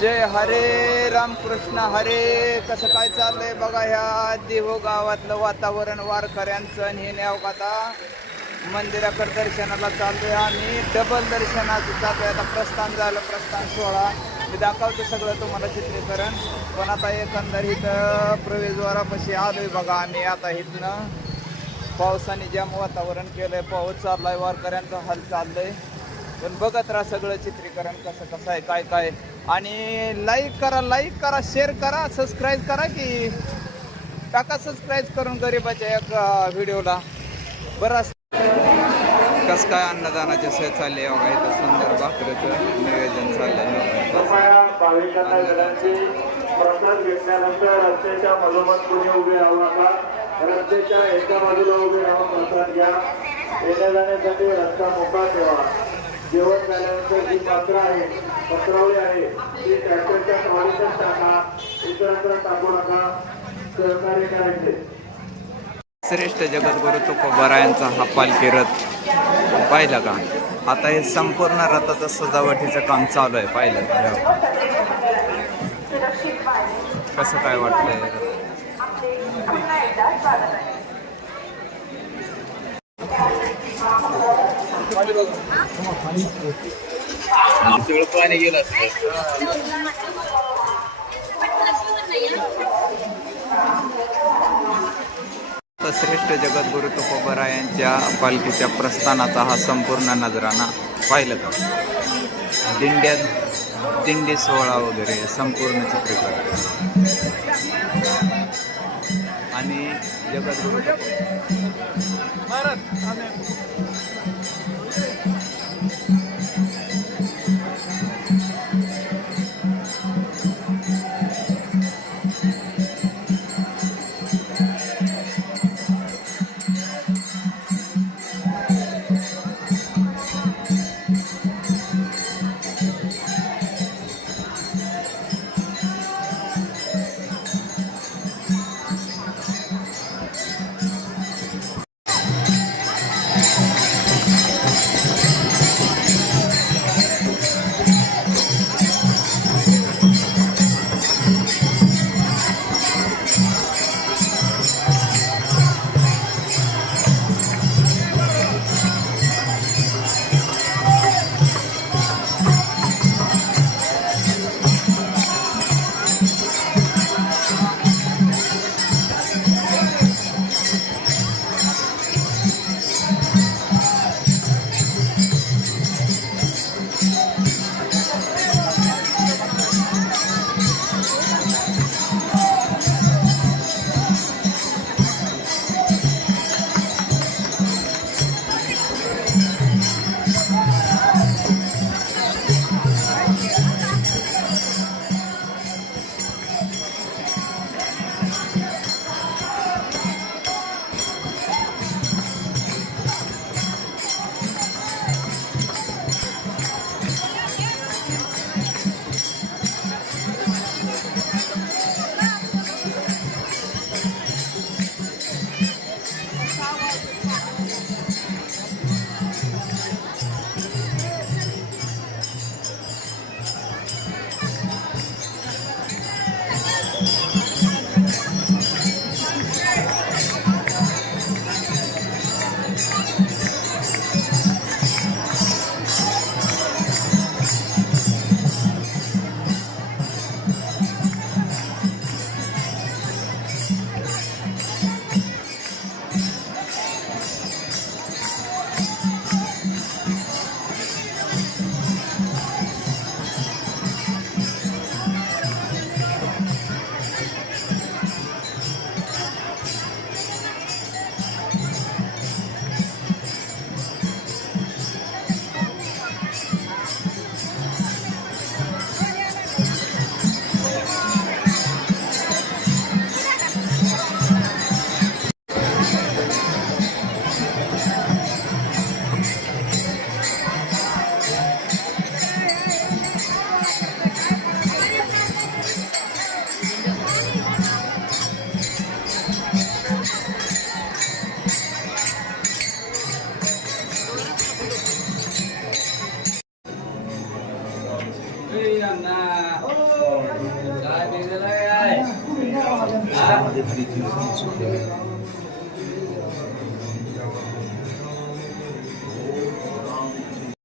जय हरे रामकृष्ण हरे. कसं काय चाललंय बघा ह्या देहू गावातलं वातावरण वारकऱ्यांचं. आणि हे नेव आता मंदिराकडे दर्शनाला चाललोय आम्ही. डबल दर्शनाचं चाललोय. आता प्रस्थान झालं, प्रस्थान सोहळा मी दाखवतो सगळं तुम्हाला चित्रीकरण. पण आता एकंदर इथं प्रवेशद्वारापाशी आलोय बघा आम्ही. आता इथनं पावसाने जाम वातावरण केलंय, पाऊस चाललाय, वारकऱ्यांचा हाल चाललंय. पण बघत राहा सगळं चित्रीकरण कसं कसं आहे काय काय. आणि लाईक करा, शेअर करा, सबस्क्राईब करा की टाका सबस्क्राईब करून गरीबाच्या एक व्हिडिओला. बरं कसं काय अन्नदानाची सोय चालली आहे बघा. इथं सुंदर भाकरीचं नियोजन चाललंय. प्रसाद घेतल्यानंतर रस्त्याच्या मधोमध कोणी उभे राहू नका. रस्त्याच्या एका बाजूला उभे राहून प्रसाद घ्या. येण्या जाण्यासाठी रस्ता मोकळा ठेवा. जेवण झाल्यानंतर जी पात्र आहे, पत्रावळी आहे, ती ट्रॅक्टरच्या स्वारीतच टाका. इतरत्र टाकू नका. सहकार्य करायचे. श्रेष्ठ जगद्गुरु तुकोबारायांचा हा पालखी रथ पाहिलं का. आता हे संपूर्ण रथाचं सजावटीचं काम चालू आहे. पाहिलं का कसं काय वाटतंय. पाणी गेलं श्रेष्ठ जगद्गुरु तुकोबारायांच्या पालखीच्या प्रस्थानाचा हा संपूर्ण नजराना पाहिलं का. दिंडी सोहळा वगैरे संपूर्ण चित्रीकरण. आणि जगद्गुरु मनामध्ये प्रीती सुटलेली